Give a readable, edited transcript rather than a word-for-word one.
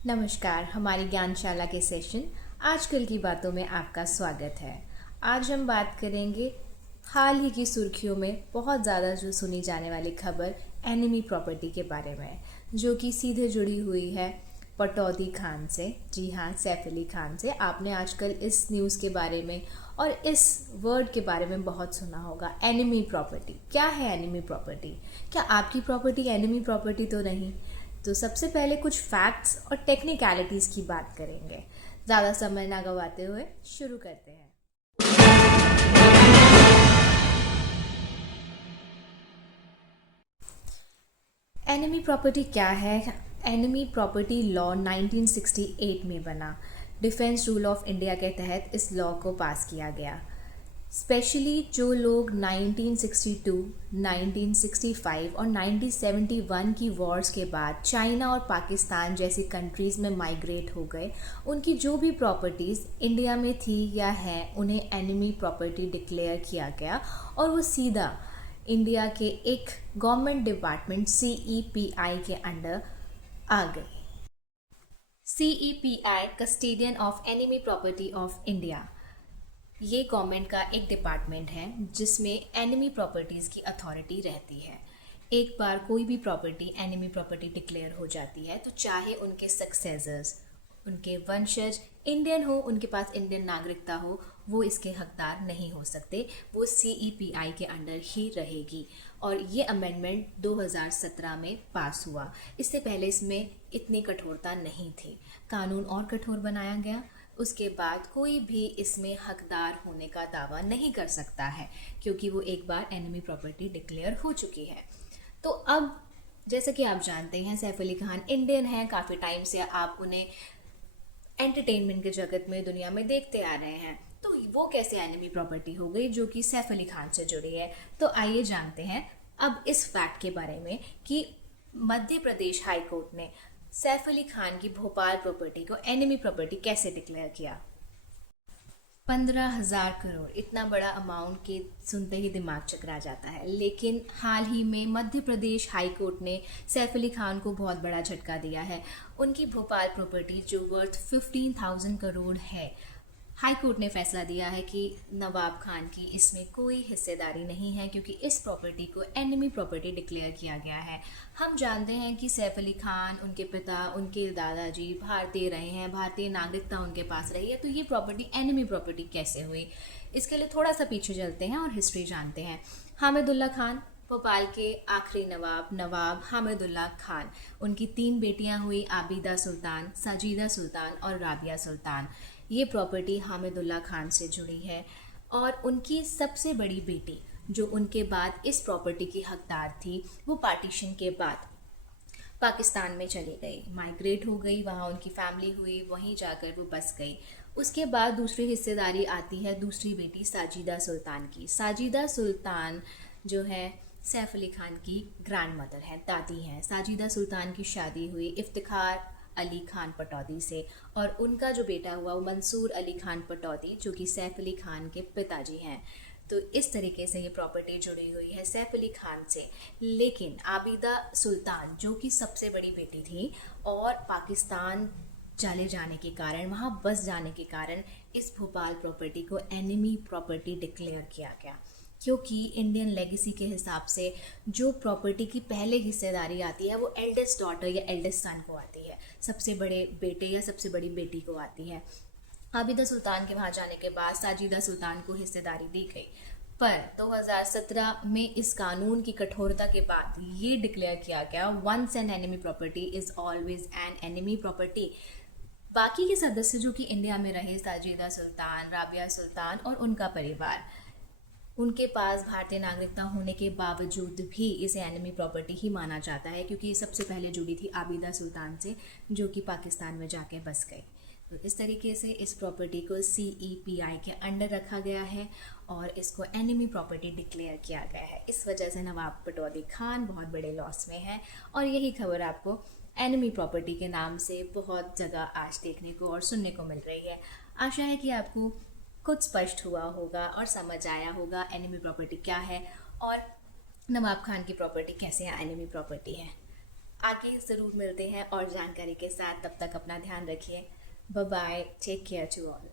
नमस्कार, हमारी ज्ञानशाला के सेशन आजकल की बातों में आपका स्वागत है। आज हम बात करेंगे हाल ही की सुर्खियों में बहुत ज़्यादा जो सुनी जाने वाली खबर एनिमी प्रॉपर्टी के बारे में, जो कि सीधे जुड़ी हुई है पटौदी खान से। जी हाँ, सैफ अली खान से। आपने आजकल इस न्यूज़ के बारे में और इस वर्ड के बारे में बहुत सुना होगा, एनिमी प्रॉपर्टी। क्या है एनिमी प्रॉपर्टी? क्या आपकी प्रॉपर्टी एनिमी प्रॉपर्टी तो नहीं? तो सबसे पहले कुछ फैक्ट्स और टेक्निकलिटीज़ की बात करेंगे। ज़्यादा समय ना गवाते हुए शुरू करते हैं। एनिमी प्रॉपर्टी क्या है? एनिमी प्रॉपर्टी लॉ 1968 में बना। डिफेंस रूल ऑफ इंडिया के तहत इस लॉ को पास किया गया। स्पेशली जो लोग 1962, 1965 और 1971 की वॉर्स के बाद चाइना और पाकिस्तान जैसी कंट्रीज़ में माइग्रेट हो गए, उनकी जो भी प्रॉपर्टीज़ इंडिया में थी या हैं, उन्हें एनिमी प्रॉपर्टी डिक्लेयर किया गया और वो सीधा इंडिया के एक गवर्नमेंट डिपार्टमेंट CEPI के अंडर आ गए। CEPI custodian of enemy property of India, ये गवर्नमेंट का एक डिपार्टमेंट है जिसमें एनिमी प्रॉपर्टीज़ की अथॉरिटी रहती है। एक बार कोई भी प्रॉपर्टी एनिमी प्रॉपर्टी डिक्लेयर हो जाती है तो चाहे उनके सक्सेसर्स, उनके वंशज इंडियन हो, उनके पास इंडियन नागरिकता हो, वो इसके हकदार नहीं हो सकते। वो CEPI के अंडर ही रहेगी। और ये अमेंडमेंट 2017 में पास हुआ। इससे पहले इसमें इतनी कठोरता नहीं थी। कानून और कठोर बनाया गया। उसके बाद कोई भी इसमें हकदार होने का दावा नहीं कर सकता है, क्योंकि वो एक बार एनिमी प्रॉपर्टी डिक्लेयर हो चुकी है। तो अब जैसे कि आप जानते हैं, सैफ अली खान इंडियन हैं। काफ़ी टाइम से आप उन्हें एंटरटेनमेंट के जगत में, दुनिया में देखते आ रहे हैं। तो वो कैसे एनिमी प्रॉपर्टी हो गई जो कि सैफ अली खान से जुड़ी है? तो आइए जानते हैं अब इस फैक्ट के बारे में कि मध्य प्रदेश हाई कोर्ट ने सैफ अली खान की भोपाल प्रॉपर्टी को एनिमी प्रॉपर्टी कैसे डिक्लेयर किया। 15,000 करोड़, इतना बड़ा अमाउंट के सुनते ही दिमाग चकरा जाता है। लेकिन हाल ही में मध्य प्रदेश हाई कोर्ट ने सैफ अली खान को बहुत बड़ा झटका दिया है। उनकी भोपाल प्रॉपर्टी जो वर्थ 15,000 करोड़ है, हाई कोर्ट ने फैसला दिया है कि नवाब खान की इसमें कोई हिस्सेदारी नहीं है, क्योंकि इस प्रॉपर्टी को एनिमी प्रॉपर्टी डिक्लेयर किया गया है। हम जानते हैं कि सैफ अली खान, उनके पिता, उनके दादाजी भारतीय रहे हैं, भारतीय नागरिकता उनके पास रही है। तो ये प्रॉपर्टी एनिमी प्रॉपर्टी कैसे हुई? इसके लिए थोड़ा सा पीछे चलते हैं और हिस्ट्री जानते हैं। हामिदुल्ला खान, भोपाल के आखिरी नवाब, नवाब हामिदुल्ला खान। उनकी 3 बेटियां हुई, आबिदा सुल्तान, साजिदा सुल्तान और राबिया सुल्तान। ये प्रॉपर्टी हामिदुल्ला खान से जुड़ी है। और उनकी सबसे बड़ी बेटी जो उनके बाद इस प्रॉपर्टी की हकदार थी, वो पार्टीशन के बाद पाकिस्तान में चली गई, माइग्रेट हो गई, वहाँ उनकी फैमिली हुई, वहीं जाकर वो बस गई। उसके बाद दूसरी हिस्सेदारी आती है दूसरी बेटी साजिदा सुल्तान की। साजिदा सुल्तान जो है सैफ अली खान की ग्रैंड मदर है, दादी हैं। साजिदा सुल्तान की शादी हुई इफ्तिखार अली खान पटौदी से, और उनका जो बेटा हुआ वो मंसूर अली खान पटौदी, जो कि सैफ अली खान के पिताजी हैं। तो इस तरीके से ये प्रॉपर्टी जुड़ी हुई है सैफ अली खान से। लेकिन आबिदा सुल्तान जो कि सबसे बड़ी बेटी थी, और पाकिस्तान चले जाने के कारण, वहाँ बस जाने के कारण, इस भोपाल प्रॉपर्टी को एनिमी प्रॉपर्टी डिक्लेयर किया गया। क्योंकि इंडियन लेगेसी के हिसाब से जो प्रॉपर्टी की पहले हिस्सेदारी आती है वो एल्डेस्ट डॉटर या एल्डेस्ट सन को आती है, सबसे बड़े बेटे या सबसे बड़ी बेटी को आती है। आबिदा सुल्तान के वहाँ जाने के बाद साजिदा सुल्तान को हिस्सेदारी दी गई। पर 2017 में इस कानून की कठोरता के बाद ये डिक्लेयर किया गया, once an enemy property is always an enemy property. बाकी के सदस्य जो कि इंडिया में रहे, साजिदा सुल्तान, राबिया सुल्तान और उनका परिवार, उनके पास भारतीय नागरिकता होने के बावजूद भी इसे एनिमी प्रॉपर्टी ही माना जाता है, क्योंकि ये सबसे पहले जुड़ी थी आबिदा सुल्तान से, जो कि पाकिस्तान में जाके बस गई। तो इस तरीके से इस प्रॉपर्टी को CEPI के अंडर रखा गया है और इसको एनिमी प्रॉपर्टी डिक्लेयर किया गया है। इस वजह से नवाब पटौदी खान बहुत बड़े लॉस में हैं। और यही खबर आपको एनिमी प्रॉपर्टी के नाम से बहुत जगह आज देखने को और सुनने को मिल रही है। आशा है कि आपको कुछ स्पष्ट हुआ होगा और समझ आया होगा एनिमी प्रॉपर्टी क्या है और नवाब खान की प्रॉपर्टी कैसे एनिमी प्रॉपर्टी है। आगे ज़रूर मिलते हैं और जानकारी के साथ, तब तक अपना ध्यान रखिए। Bye bye, take care to all.